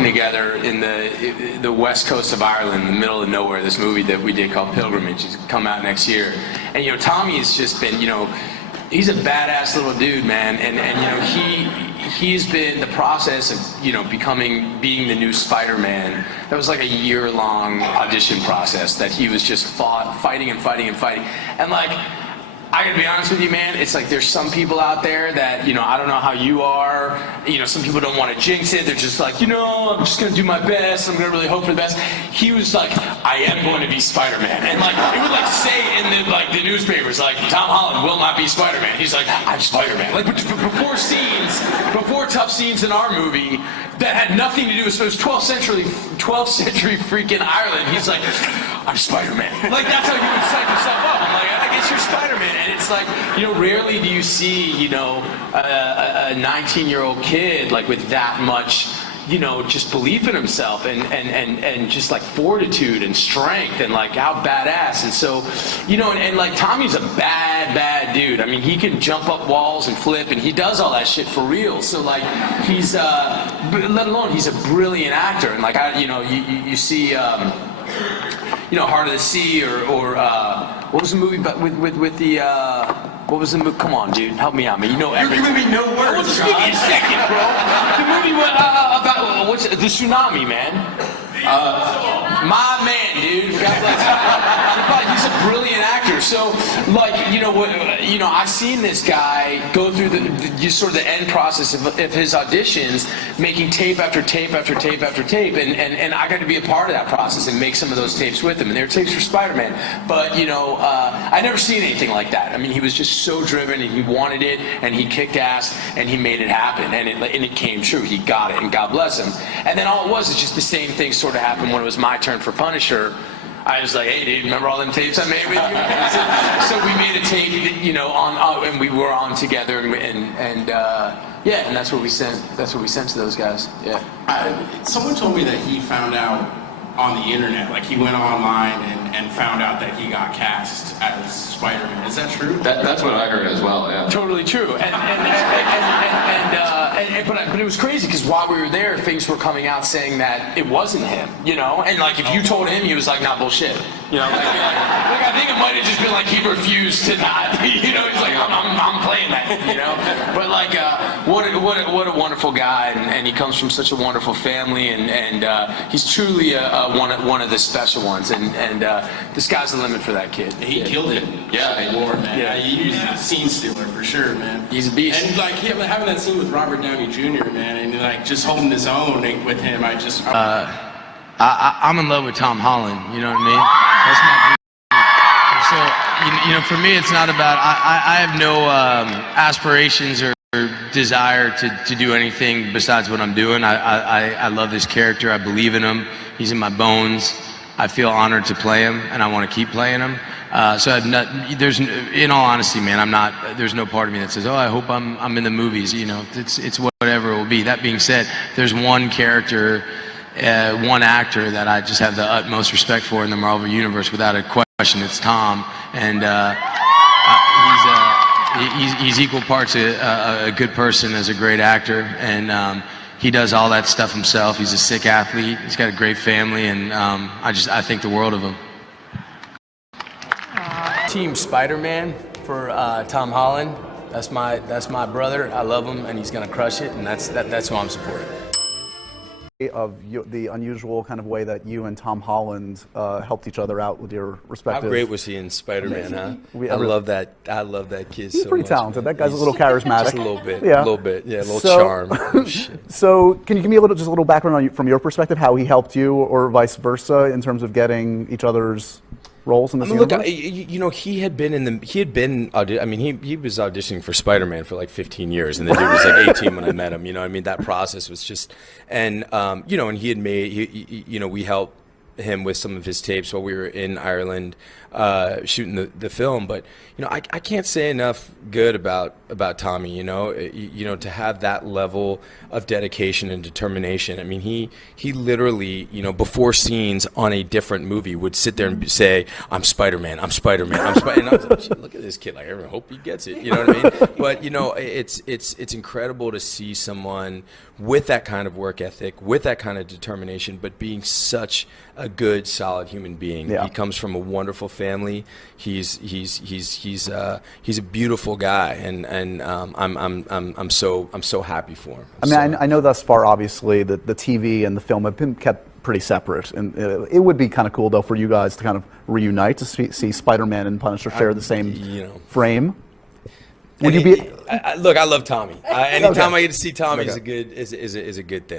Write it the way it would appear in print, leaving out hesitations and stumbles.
working together in the west coast of Ireland, in the middle of nowhere. This movie that we did called Pilgrimage is come out next year, and Tommy's just been he's a badass little dude, man, and he's been the process of being the new Spider-Man. That was like a year-long audition process that he was just fighting, and like, I gotta be honest with you, man, it's like there's some people out there that, I don't know how you are, some people don't want to jinx it, they're just like, I'm just gonna do my best, I'm gonna really hope for the best. He was like, I am going to be Spider-Man, and like, it would like say in the newspapers, like, Tom Holland will not be Spider-Man. He's like, I'm Spider-Man. Like, before tough scenes in our movie that had nothing to do with, so it was 12th century freaking Ireland, he's like, I'm Spider-Man. Like, that's how you would psych yourself up. I'm like, I guess you're Spider-Man. And it's like, rarely do you see, a 19-year-old kid like with that much, just belief in himself and just like fortitude and strength and like how badass. And so, and like Tommy's a bad dude. I mean, he can jump up walls and flip, and he does all that shit for real. So like, he's, let alone he's a brilliant actor. And like, you see, Heart of the Sea or what was the movie with the what was the movie? Come on, dude, help me out, man. You know everything. You're giving me no words. Well, just give me a second, bro. The movie about what's the tsunami, man. My man, dude. God bless him. He's a brilliant actor. So, like, I've seen this guy go through the end process of his auditions, making tape after tape after tape after tape, and I got to be a part of that process and make some of those tapes with him. And they were tapes for Spider-Man. But I never seen anything like that. I mean, he was just so driven, and he wanted it, and he kicked ass, and he made it happen, and it came true. He got it, and God bless him. And then all it was is just the same thing sort of happened when it was my turn for Punisher. I was like, hey, dude, remember all them tapes I made with you? So we made a tape, and we were on together, and that's what we sent. That's what we sent to those guys. Yeah. Someone told me that he found out on the internet, like he went online and found out that he got cast as Spider-Man. Is that true? That's what I heard as well. Yeah. Totally true. But it was crazy because while we were there, things were coming out saying that it wasn't him, And like if you told him, he was like, "Nah, bullshit." Like I think it might have just been like he refused to not. He's like, "I'm playing that," But like, what a wonderful guy, and he comes from such a wonderful family, and he's truly one of the special ones, and the sky's the limit for that kid. He killed it. Yeah, Lord, man. Yeah. He's a scene stealer for sure, man. He's a beast. And like having that scene with Robert Downey Jr., man, and like just holding his own with him, I'm in love with Tom Holland. You know what I mean? That's my. So for me, it's not about. I have no aspirations or desire to do anything besides what I'm doing. I love this character. I believe in him. He's in my bones. I feel honored to play him, and I want to keep playing him. So in all honesty, man, there's no part of me that says, oh, I hope I'm in the movies. It's whatever it will be. That being said, there's one character, one actor that I just have the utmost respect for in the Marvel Universe, without a question. It's Tom, and he's equal parts a good person as a great actor, and he does all that stuff himself. He's a sick athlete. He's got a great family, and I think the world of him. Team Spider-Man for Tom Holland. That's my brother. I love him, and he's gonna crush it, and that's who I'm supporting. Of the unusual kind of way that you and Tom Holland helped each other out with your respective. How great was he in Spider-Man, huh? I love that kid. He's so pretty much, talented. Man. That guy's a little charismatic. Just a little bit. Yeah. A little bit. Yeah, a little charm. So, can you give me a little background from your perspective, how he helped you, or vice versa, in terms of getting each other's roles in this universe? Look, he was auditioning for Spider-Man for like 15 years, and the dude was like 18 when I met him. That process was just, and and he had made, we helped him with some of his tapes while we were in Ireland shooting the film. But I can't say enough good about Tommy. To have that level of dedication and determination. I mean, he literally, before scenes on a different movie would sit there and say, I'm Spider-Man, I'm Spider-Man, I'm Spider-Man. And I was like, shit, look at this kid. Like, I hope he gets it. You know what I mean? But it's incredible to see someone with that kind of work ethic, with that kind of determination, but being such a good, solid human being. Yeah. He comes from a wonderful family. He's a beautiful guy, and I'm so happy for him. I mean, I know thus far, obviously, that the TV and the film have been kept pretty separate, and it would be kind of cool though for you guys to kind of reunite, to see Spider-Man and Punisher share the same frame. Would you be? Look, I love Tommy. Anytime Okay. I get to see Tommy Okay. is a good thing.